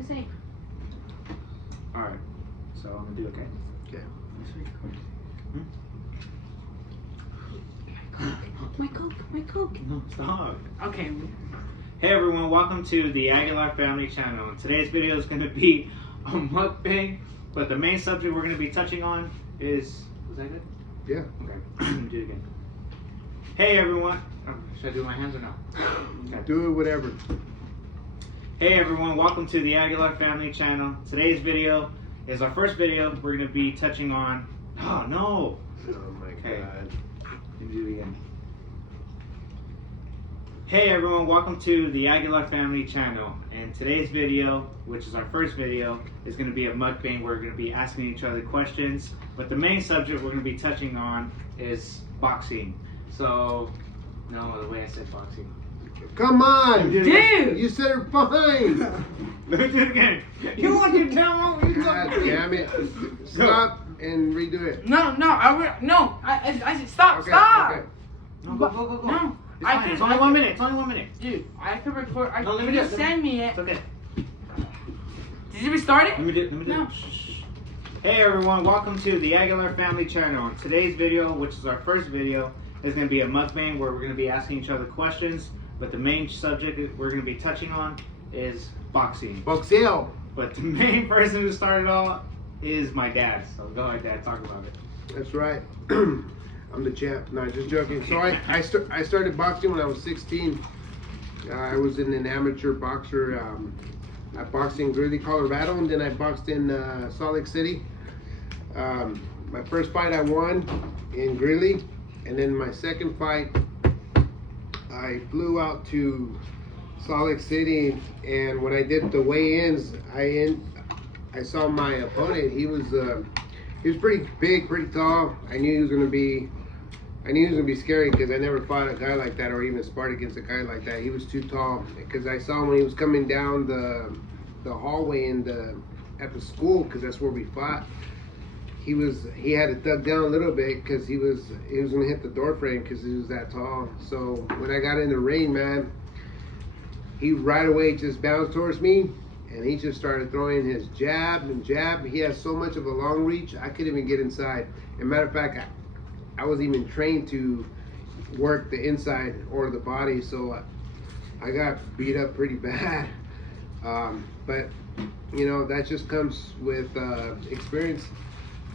to say. Alright, so I'm gonna do it, okay? Okay. My Coke. No, stop. Okay. Hey everyone, welcome to the Aguilar Family Channel. Today's video is going to be a mukbang, but the main subject we're going to be touching on is... Was that good? Yeah. Okay, let me do it again. Hey everyone. Oh, should I do my hands or no? Okay. Do it, whatever. Hey everyone, welcome to the Aguilar Family Channel. Today's video is our first video. We're going to be touching on... Oh no! Oh my Okay. God. Let me do it again. Hey everyone, welcome to the Aguilar Family Channel. And today's video, which is our first video, is going to be a mukbang. We're going to be asking each other questions. But the main subject we're going to be touching on is boxing. So, no, the way I said boxing. Come on! Dude! You said it fine! Let me do it again. You want your camera? What are you God talking damn it. Stop and redo it. No, I said stop, Okay, stop. okay. No, go. No, It's fine. It's only 1 minute. It's only 1 minute. Dude, I could record. No, let me You do just it. send me it. It's okay. Did you restart it? Let me do it. No. Shh. Hey everyone, welcome to the Aguilar Family Channel. And today's video, which is our first video, is going to be a mukbang where we're going to be asking each other questions. But the main subject we're going to be touching on is boxing. Boxeo. But the main person who started all is my dad. So go ahead, Dad, talk about it. That's right. I'm the champ. No, just joking. So I started boxing when I was 16. I was an amateur boxer. I boxed in Greeley, Colorado, and then I boxed in Salt Lake City. My first fight I won in Greeley, and then my second fight I flew out to Salt Lake City, and when I did the weigh-ins, I saw my opponent. He was pretty big, pretty tall. I knew he was gonna be scary because I never fought a guy like that or even sparred against a guy like that. He was too tall. Because I saw when he was coming down the hallway at the school, because that's where we fought. He had it dug down a little bit because he was gonna hit the door frame because he was that tall. So when I got in the ring, man, he right away just bounced towards me. And he just started throwing his jab and jab. He has so much of a long reach, I couldn't even get inside. As a matter of fact, I was even trained to work the inside or the body, so I got beat up pretty bad. But, you know, that just comes with experience.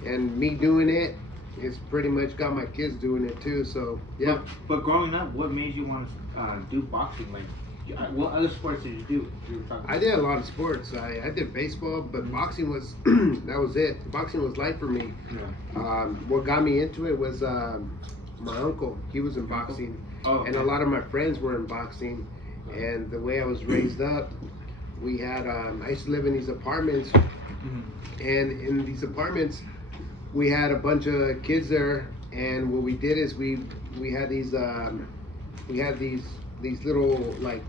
And me doing it, it's pretty much got my kids doing it too, so, yeah. But growing up, what made you want to do boxing? Like, what other sports did you do? I did a lot of sports. I did baseball, but boxing was, that was it. Boxing was life for me. Yeah. What got me into it was my uncle. He was in boxing. Oh, okay. And a lot of my friends were in boxing. And the way I was raised up, we had, I used to live in these apartments. And in these apartments, we had a bunch of kids there. And what we did is we had these little like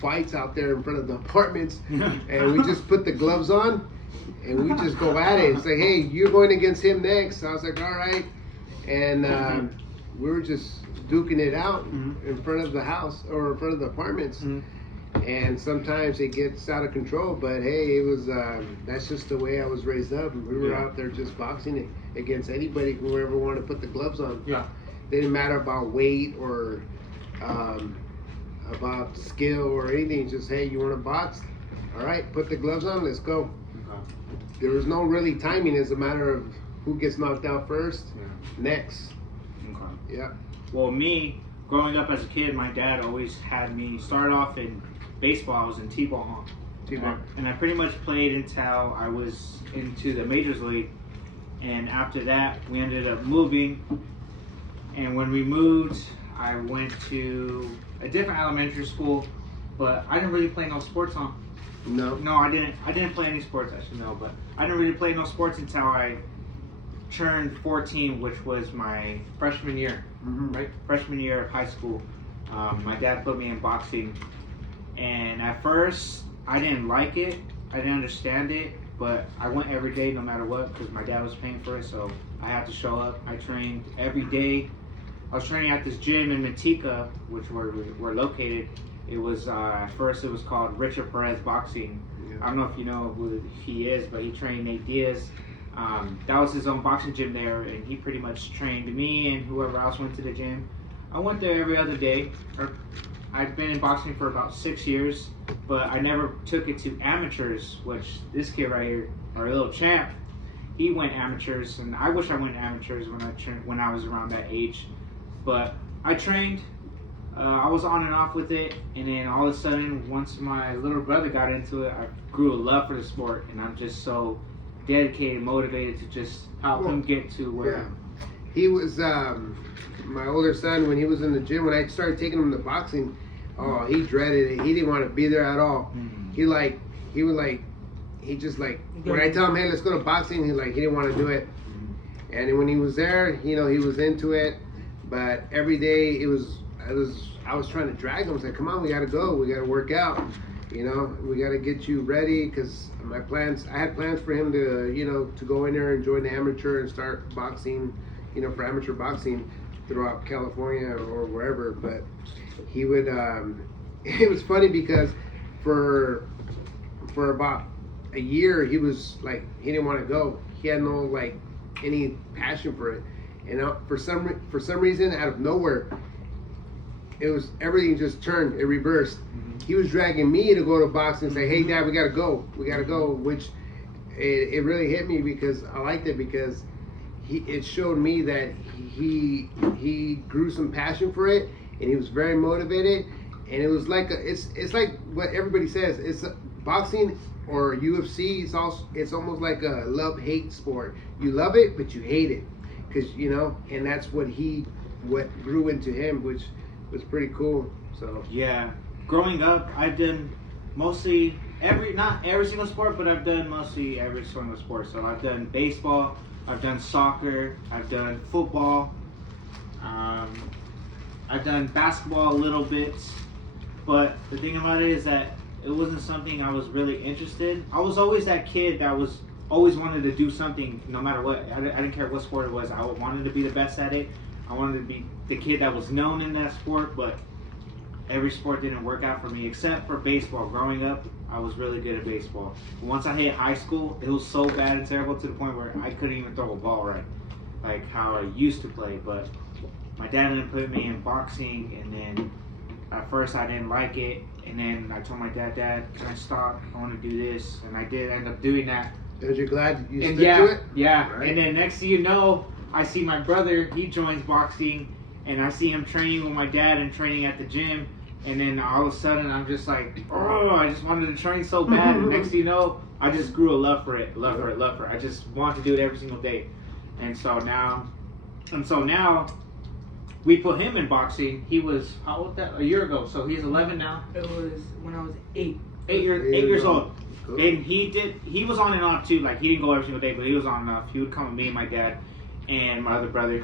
fights out there in front of the apartments, and we just put the gloves on and we just go at it. It's like, hey, you're going against him next. So I was like, all right. And we were just duking it out in front of the house or in front of the apartments. And sometimes it gets out of control, but hey, it was that's just the way I was raised up. We were out there just boxing against anybody, whoever wanted to put the gloves on. Yeah. Didn't matter about weight or about skill or anything. Just, hey, you want to box? All right, put the gloves on, let's go. There was no really timing. It's a matter of who gets knocked out first, next. Okay. Yeah. Well, me, growing up as a kid, my dad always had me start off in baseball. I was in T-ball. And I pretty much played until I was into the majors league. And after that, we ended up moving. And when we moved, I went to a different elementary school, but I didn't really play no sports on. No. No, I didn't. I didn't play any sports, I should know, but I didn't really play no sports until I turned 14, which was my freshman year, right? Freshman year of high school. My dad put me in boxing, and at first I didn't like it. I didn't understand it, but I went every day no matter what because my dad was paying for it, so I had to show up. I trained every day. I was training at this gym in Manteca, which we're located, It was at first it was called Richard Perez Boxing. I don't know if you know who he is, but he trained Nate Diaz. That was his own boxing gym there, and he pretty much trained me and whoever else went to the gym. I went there every other day. I've been in boxing for about 6 years, but I never took it to amateurs, which this kid right here, our little champ, he went amateurs, and I wish I went amateurs when I was around that age. But I trained. I was on and off with it, and then all of a sudden, once my little brother got into it, I grew a love for the sport, and I'm just so dedicated, motivated to just help him get to where. Yeah. He was my older son when he was in the gym. When I started taking him to boxing, oh, he dreaded it. He didn't want to be there at all. Mm-hmm. He just when I tell him, hey, let's go to boxing, he didn't want to do it. Mm-hmm. And when he was there, he was into it. But every day I was trying to drag him. I was like, come on, we got to go. We got to work out. We got to get you ready because I had plans for him to go in there and join the amateur and start boxing, for amateur boxing throughout California or wherever. But he would, it was funny because for about a year, he was he didn't want to go. He had no any passion for it. And for some reason, out of nowhere, everything just turned. It reversed. Mm-hmm. He was dragging me to go to boxing and say, "Hey, Dad, we gotta go. Which it really hit me because I liked it because it showed me that he grew some passion for it and he was very motivated. And it was it's like what everybody says. It's boxing or UFC. It's almost like a love-hate sport. You love it, but you hate it. Because and that's what grew into him, which was pretty cool. So yeah, growing up, I've done mostly not every single sport, but I've done mostly every single sport. So I've done baseball, I've done soccer, I've done football, I've done basketball a little bit. But the thing about it is that it wasn't something I was really interested in. I was always that kid that was always wanted to do something no matter what. I didn't care what sport it was. I wanted to be the best at it. I wanted to be the kid that was known in that sport, but every sport didn't work out for me except for baseball. Growing up, I was really good at baseball. But once I hit high school, it was so bad and terrible to the point where I couldn't even throw a ball right, like how I used to play. But my dad didn't put me in boxing, and then at first I didn't like it, and then I told my dad, can I stop? I want to do this, and I did end up doing that. And you're glad you stuck to it? Yeah. Right. And then next thing you know, I see my brother, he joins boxing, and I see him training with my dad and training at the gym, and then all of a sudden I'm just like, oh, I just wanted to train so bad, and next thing you know, I just grew a love for it. I just want to do it every single day. And so now we put him in boxing. He was, how old that? A year ago, so he's 11 now. It was when I was 8. 8 years old. Cool. And he was on and off too, like he didn't go every single day, but he was on and off. He would come with me and my dad and my other brother,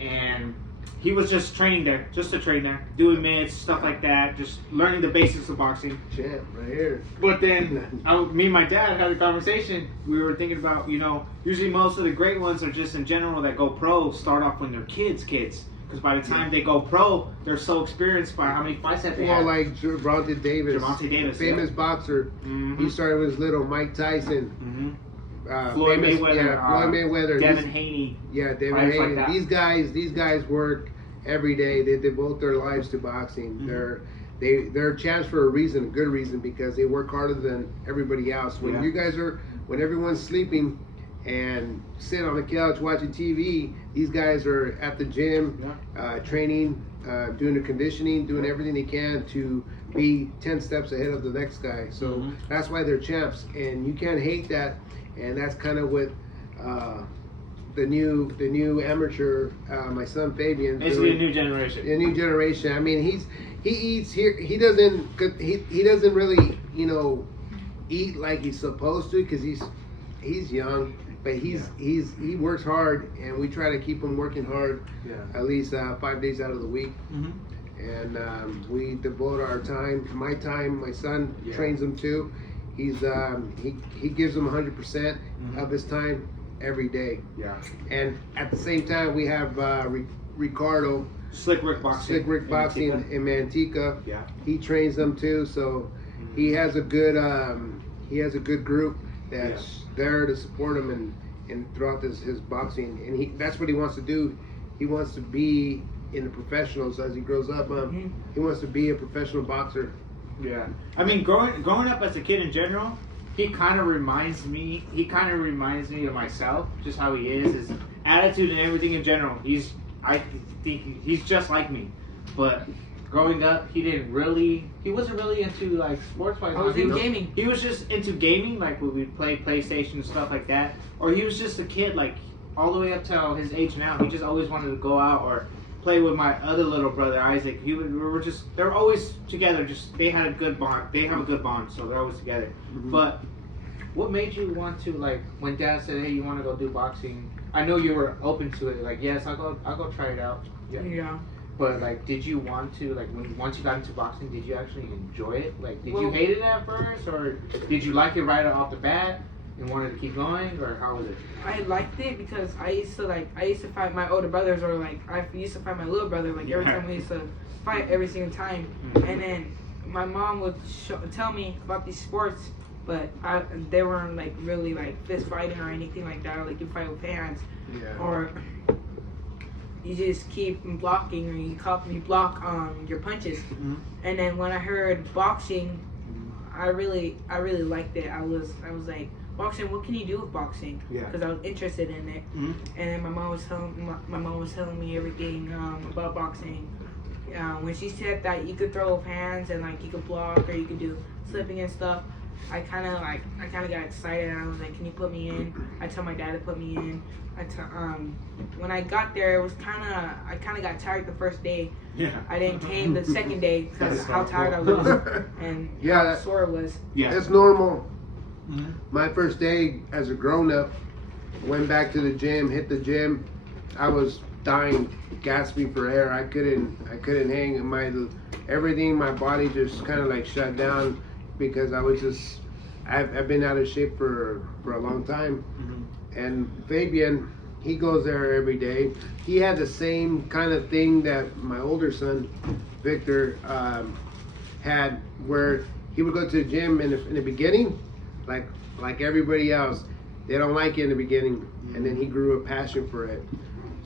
and he was just training there, just to train there, doing mitts, stuff like that, just learning the basics of boxing. Champ, right here. But then me and my dad had a conversation. We were thinking about, usually most of the great ones are just in general that go pro start off when they're kids. Because by the time they go pro, they're so experienced by how many fights that they have. Like Gervonta Davis, famous boxer. Mm-hmm. He started with his little Mike Tyson. Mm-hmm. Floyd Mayweather, Devin Haney. Yeah, Devin Haney. Like these guys work every day. They devote their lives to boxing. Mm-hmm. They're champs for a reason, a good reason, because they work harder than everybody else. When when everyone's sleeping and sit on the couch watching TV, these guys are at the gym, training, doing the conditioning, doing everything they can to be 10 steps ahead of the next guy. So that's why they're champs, and you can't hate that. And that's kind of what the new amateur, my son Fabian. Basically, a new generation. A new generation. I mean, he eats here. He doesn't really eat like he's supposed to because he's young. But he works hard, and we try to keep him working hard at least 5 days out of the week. Mm-hmm. And we devote our time. My son trains him too. He gives him 100% of his time every day. Yeah. And at the same time, we have Ricardo, Slick Rick Boxing. Slick Rick in Boxing Manteca. in Manteca. Yeah. He trains them too, so he has a good group that's there to support him and throughout his boxing, and that's what he wants to do. He wants to be in the professionals as he grows up. He wants to be a professional boxer. Yeah. I mean, growing up as a kid in general, he kind of reminds me of myself, just how he is, his attitude and everything in general. I think he's just like me, but growing up, he wasn't really into like sports wise. I was in gaming. He was just into gaming, like when we play PlayStation and stuff like that. Or he was just a kid, like all the way up till his age now. He just always wanted to go out or play with my other little brother Isaac. They were always together. Just they had a good bond. They have a good bond, so they're always together. But what made you want to, like, when Dad said, "Hey, you want to go do boxing?" I know you were open to it. Like, yes, I'll go try it out. Yeah. But like, did you want to, like, once you got into boxing, did you actually enjoy it? Like, did you Well- hate it at first, or did you like it right off the bat and wanted to keep going, or how was it? I liked it because I used to fight my older brothers, or like I used to fight my little brother. Like every time we used to fight every single time, and then my mom would tell me about these sports, but they weren't like really like fist fighting or anything like that. Or, like you fight with hands, or you just keep blocking, or you block your punches. And then when I heard boxing, I really liked it. I was like, boxing, what can you do with boxing? Yeah. Because I was interested in it. And my mom was telling me everything about boxing. When she said that you could throw with hands and like you could block or you could do slipping and stuff, I kind of got excited, and I was like, can you put me in? I told my dad to put me in. When I got there, I kind of got tired the first day. Yeah. I didn't came the second day because how tired I was and how sore it was. Yeah. That's normal. My first day as a grown-up, went back to the gym, hit the gym. I was dying, gasping for air. I couldn't hang. Everything, my body just kind of like shut down because I was just, I've been out of shape for a long time. And Fabian, he goes there every day. He had the same kind of thing that my older son, Victor, had, where he would go to the gym in the beginning, like everybody else. They don't like it in the beginning, and then he grew a passion for it.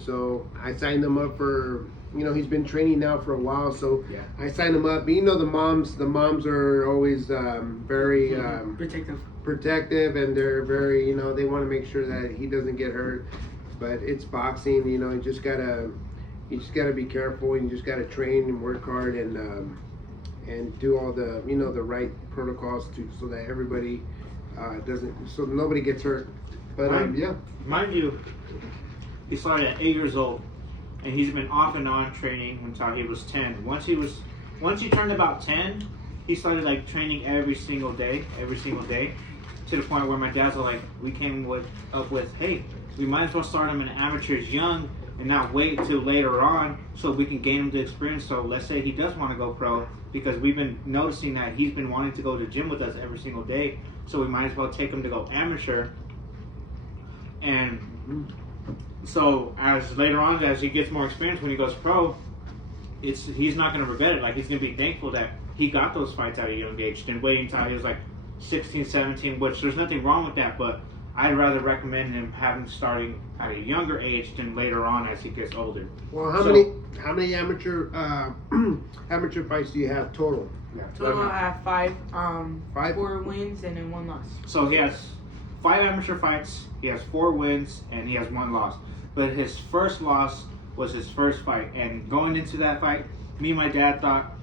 So I signed him up for, he's been training now for a while, so I signed him up. The moms are always very protective, and they're very, they want to make sure that he doesn't get hurt. But it's boxing, you just gotta be careful, and you just gotta train and work hard and do all the, the right protocols so that everybody so nobody gets hurt. But Mind you, he started at 8 years old, and he's been off and on training until he was 10. Once he turned about 10, he started like training every single day, to the point where my dad's like, we came up with, hey, we might as well start him in amateurs young and not wait till later on so we can gain him the experience. So let's say he does want to go pro, because we've been noticing that he's been wanting to go to the gym with us every single day, so we might as well take him to go amateur. And so as later on, as he gets more experience, when he goes pro, he's not going to regret it. Like, he's going to be thankful that he got those fights at a young age than waiting until he was like 16, 17, which there's nothing wrong with that, but I'd rather recommend him having starting at a younger age than later on as he gets older. Well, how many amateur fights do you have total? Total, I have 5. 5? 4 wins and then 1 loss. So he has 5 amateur fights, he has 4 wins, and he has 1 loss. But his first loss was his first fight, and going into that fight, me and my dad thought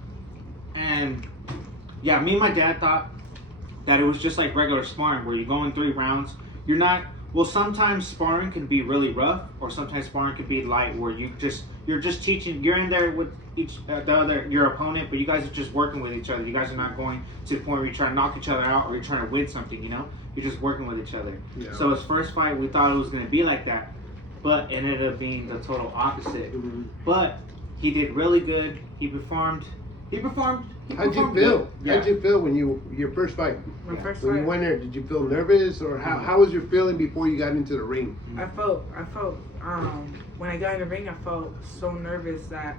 that it was just like regular sparring, where you go in 3 rounds. You're not, well, sometimes sparring can be really rough, or sometimes sparring can be light, where you're just teaching, you're in there with your opponent, but you guys are just working with each other. You guys are not going to the point where you're trying to knock each other out or you're trying to win something, You're just working with each other. Yeah. So his first fight, we thought it was going to be like that, but it ended up being the total opposite. But he did really good. He performed He performed. How'd you feel? Good. Yeah. How'd you feel when your first fight? My first When fight. you went there, did you feel nervous, or how was your feeling before you got into the ring? I felt when I got in the ring, I felt so nervous that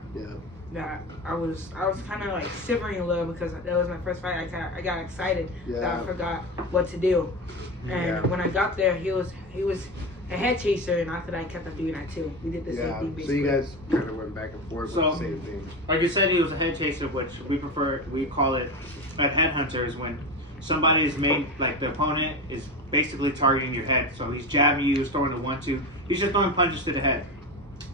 I was kind of like shivering a little because that was my first fight. I got excited that I forgot what to do, and when I got there, he was a head chaser, and after that, I kept on doing that too. We did the same thing. Basically. So you guys kind of went back and forth with the same thing. Like you said, he was a head chaser, which we call it at headhunters when somebody is made, like the opponent is basically targeting your head. So he's jabbing you, he's throwing the 1-2. He's just throwing punches to the head.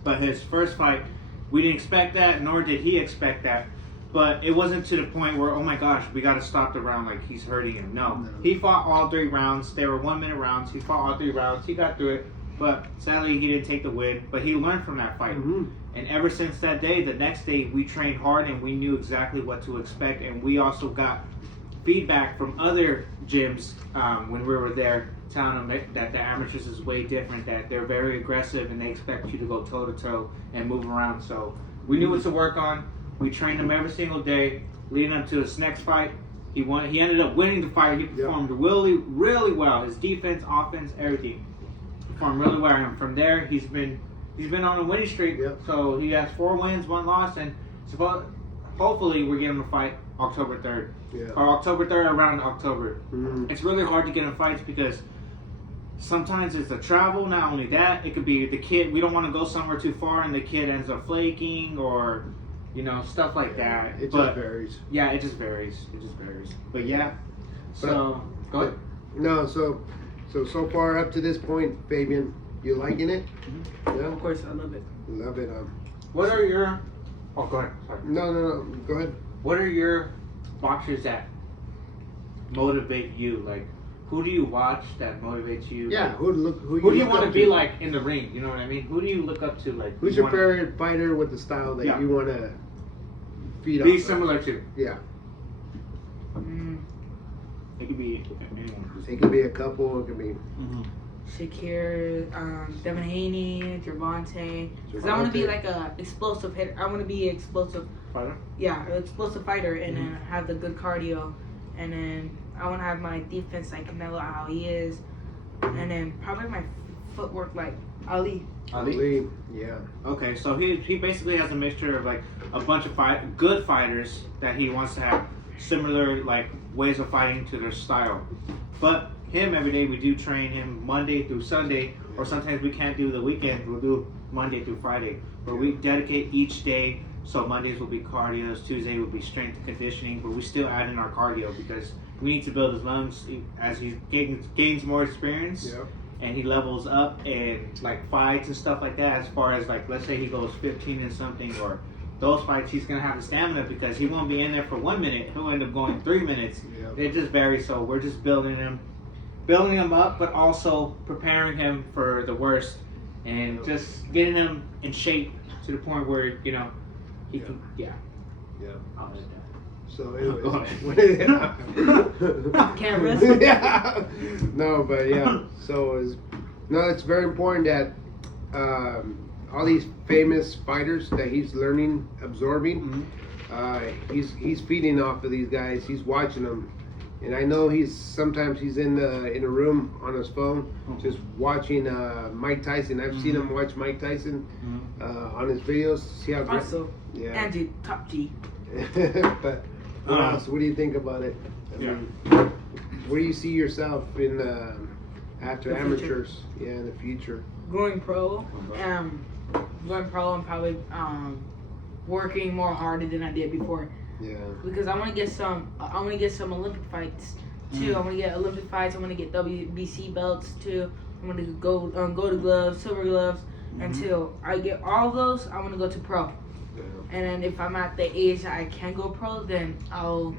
But his first fight, we didn't expect that, nor did he expect that. But it wasn't to the point where, oh my gosh, we got to stop the round, like he's hurting him. No. He fought all 3 rounds. They were 1-minute rounds. He fought all 3 rounds. He got through it. But sadly, he didn't take the win. But he learned from that fight. Mm-hmm. And ever since that day, the next day, we trained hard and we knew exactly what to expect. And we also got feedback from other gyms when we were there, telling them that the amateurs is way different, that they're very aggressive and they expect you to go toe-to-toe and move around. So we knew what to work on. We trained him every single day, leading up to his next fight. He won. He ended up winning the fight. He performed really, really well. His defense, offense, everything. Performed really well. And from there, he's been on a winning streak. Yep. So he has 4 wins, 1 loss, and hopefully we're getting him a fight October 3rd. Yeah. Or October 3rd, around October. Mm-hmm. It's really hard to get in fights because sometimes it's the travel. Not only that, it could be the kid. We don't want to go somewhere too far, and the kid ends up flaking or, stuff like that. It But just varies. yeah, it just varies. But yeah. So go ahead. No, so far up to this point, Fabian, you liking it? Mm-hmm. Yeah. Of course, I love it. Love it. What are your? Oh, go ahead. Sorry. No. Go ahead. What are your boxers that motivate you? Like, who do you watch that motivates you? Yeah. Like, Who do you look want to up be like in the ring? You know what I mean? Who do you look up to? Like, Who's your favorite fighter with the style that you want to feed off? be similar to? Yeah. It could be anyone. It could be a couple. It could be. Shakir, Devin Haney, Gervonta. Because I want to be like a explosive hitter. I want to be an explosive Fighter? Yeah, an explosive fighter, and then have the good cardio, and then I want to have my defense like Canelo, how he is, and then probably my footwork like Ali. Ali. Yeah. Okay, so he basically has a mixture of like a bunch of good fighters that he wants to have similar like ways of fighting to their style. But him every day we do train him Monday through Sunday, or sometimes we can't do the weekend. We'll do Monday through Friday, but we dedicate each day. So Mondays will be cardio, Tuesday will be strength and conditioning, but we still add in our cardio because we need to build his lungs as he gains more experience. Yep. And he levels up and like fights and stuff like that. As far as like, let's say he goes 15 and something, or those fights, he's gonna have the stamina because he won't be in there for 1 minute. He'll end up going 3 minutes. Yep. It just varies. So we're just building him up, but also preparing him for the worst and just getting him in shape to the point where he can. Yeah. I'll let that. So Go Can't wrestle. yeah. No, but yeah. So it's very important that all these famous fighters that he's learning, absorbing, he's feeding off of these guys. He's watching them, and I know sometimes he's in a room on his phone just watching Mike Tyson. I've seen him watch Mike Tyson on his videos. See how great. Also, Andrew Top G. But what else? What do you think about it? I mean, where do you see yourself in after The future. amateurs? Yeah, in the future. Going pro, and probably working more harder than I did before. Yeah. Because I want to get some Olympic fights too. I want to get Olympic fights. I want to get WBC belts too. I want to go gold gloves, silver gloves. Until I get all of those, I want to go to pro. Yeah. And then if I'm at the age that I can go pro, then I'll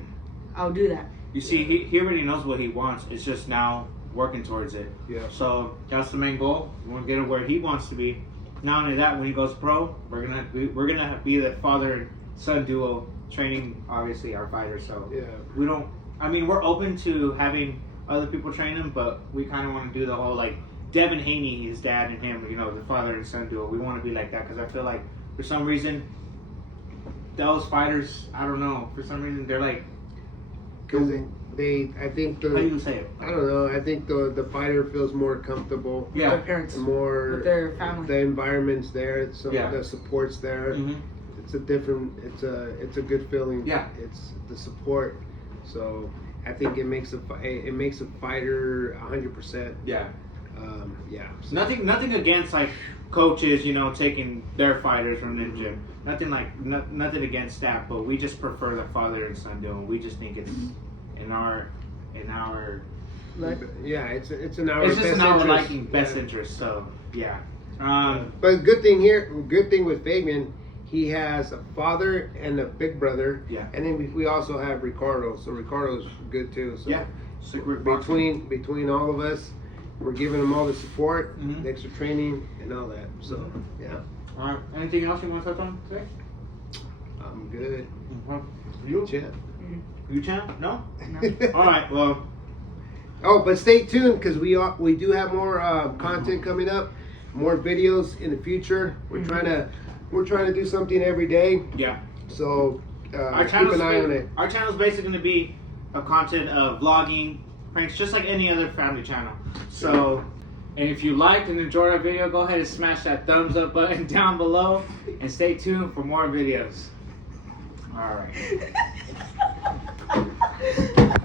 do that. You see, he already knows what he wants. It's just now working towards it. Yeah. So that's the main goal. We want to get him where he wants to be. Not only that, when he goes pro, we're gonna be the father and son duo training, obviously, our fighters. So Yeah. we're open to having other people train him, but we kind of want to do the whole like Devin Haney, his dad and him, the father and son duo. We want to be like that because I feel like for some reason those fighters, I don't know, for some reason they're like, Because I think how do the, you say it? I don't know. I think the fighter feels more comfortable. Their Yeah. parents. More. With their family. The environment's there. So Yeah. the support's there. Mm-hmm. It's a different. It's a good feeling. Yeah. It's the support. So I think it makes a fighter 100%. Yeah. Yeah. So, Nothing against like coaches, you know, taking their fighters from the gym. Nothing nothing against that, but we just prefer the father and son doing. We just think it's in our Like, yeah. It's in our. it's just best in our interest. liking, best Yeah. interest. So yeah. But good thing with Fabian, he has a father and a big brother. Yeah. And then we also have Ricardo. So Ricardo's good too. So Yeah. between all of us, we're giving him all the support, Mhm. the extra training, and all that. So yeah, All right. Anything else you want to touch on today? I'm good. You? Champ. You champ? No. no. All right. Well. Oh, but stay tuned because we do have more content coming up, more videos in the future. We're trying to do something every day. Yeah. So Our keep an eye on it. Our channel's basically going to be a content of vlogging, pranks, just like any other family channel. So, and if you liked and enjoyed our video, go ahead and smash that thumbs up button down below, and stay tuned for more videos. All right.